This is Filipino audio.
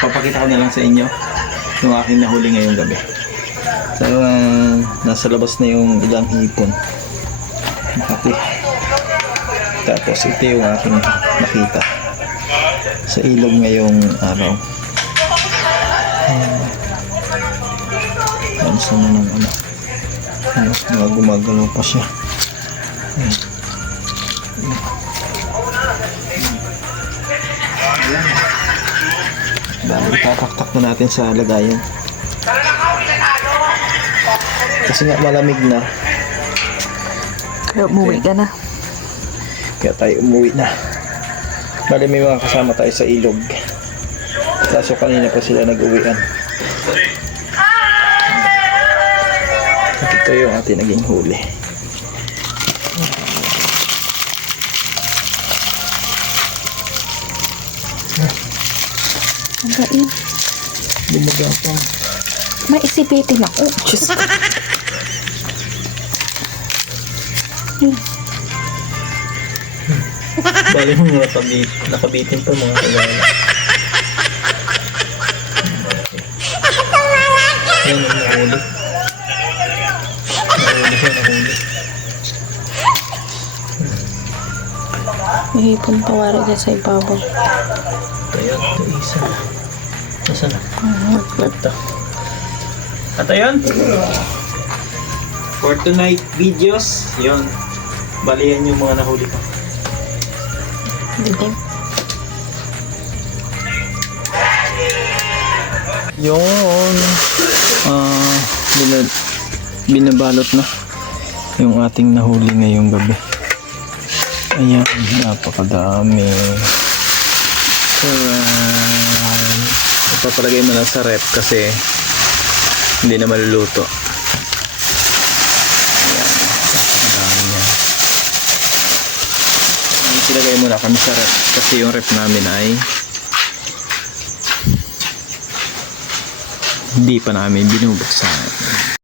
Papakita ko na lang sa inyo yung aking nahuli ngayong gabi. So, ah, nasa labas na yung ilang hipon. Okay. Tapos ito yung aking nakita sa ilog ngayong araw. Hmm. Ano sa naman ano? Ano, mga gumagalaw pa siya. Hmm. Dahil itataktak na natin sa lagayan. Kasi nga malamig na, Kaya umuwi ka na. kaya tayo umuwi na. Bali may mga kasama tayo sa ilog. Kaso kanina pa sila nag-uwian. At ito yung ating naging huli. Gain. Bumaga pa. May isipitin ako. Diyos ko. Bali mo mga nakabit, nakabitin pa mga kagaya. Yan ang nahuli. Nahuli siya, nahuli. May hipon pa wari dyan sa ibabaw. Ito isa. Nasaan na? Ito. At ayun. For tonight videos, yun. Bali yan yung mga nahuli ko. Yun. Ah, binab binabalot na yung ating nahuli ngayong gabi. Ayan, napakadami. Taran. Ipapalagay mo na sa rep kasi hindi na maluluto. Ayan, niya. Ayan, Silagay muna kami sa rep kasi yung rep namin ay hindi pa namin binubuksan.